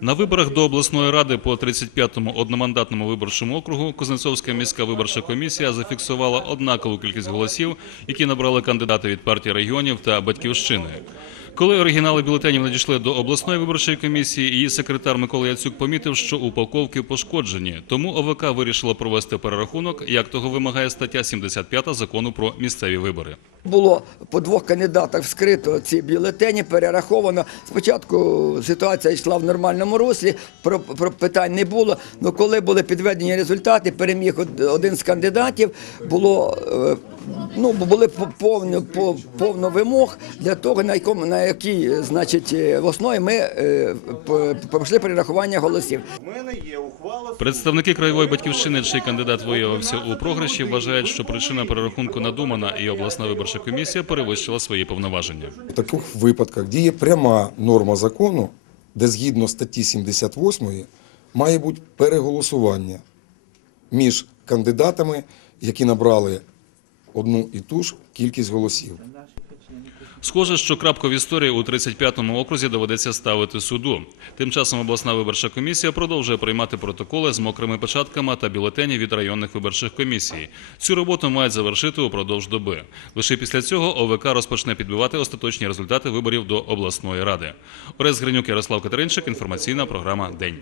На виборах до обласної ради по 35-му одномандатному виборчому округу Кузнецовська міська виборча комісія зафіксувала однакову кількість голосів, які набрали кандидати від партії регіонів та батьківщини. Коли оригінали бюлетенів надійшли до обласної виборчої комісії, її секретар Микола Яцюк помітив, що упаковки пошкоджені. Тому ОВК вирішила провести перерахунок, як того вимагає стаття 75 закону про місцеві вибори. Було по двох кандидатах вскрито ці бюлетені, перераховано. Спочатку ситуація йшла в нормальному руслі, про, про питань не було. але коли були підведені результати, переміг один з кандидатів, було е, ну були по- повно, вимог для того, на якому на якій, значить, е, в основі ми е, пройшли перерахування голосів. Мене є ухвала Представники краєвої батьківщини, чий кандидат виявився у програші, вважають, що причина перерахунку надумана, і обласна виборча комісія перевищила свої повноваження. В таких випадках діє пряма норма закону, де згідно статті 78 має бути переголосування між кандидатами, які набрали одну і ту ж кількість голосів. Схоже, що крапку в історії у 35-му окрузі доведеться ставити суду. Тим часом обласна виборча комісія продовжує приймати протоколи з мокрими печатками та бюлетені від районних виборчих комісій. Цю роботу мають завершити упродовж доби. Лише після цього ОВК розпочне підбивати остаточні результати виборів до обласної ради. Орес Гринюк, Ярослав Катеринчик. Інформаційна програма День.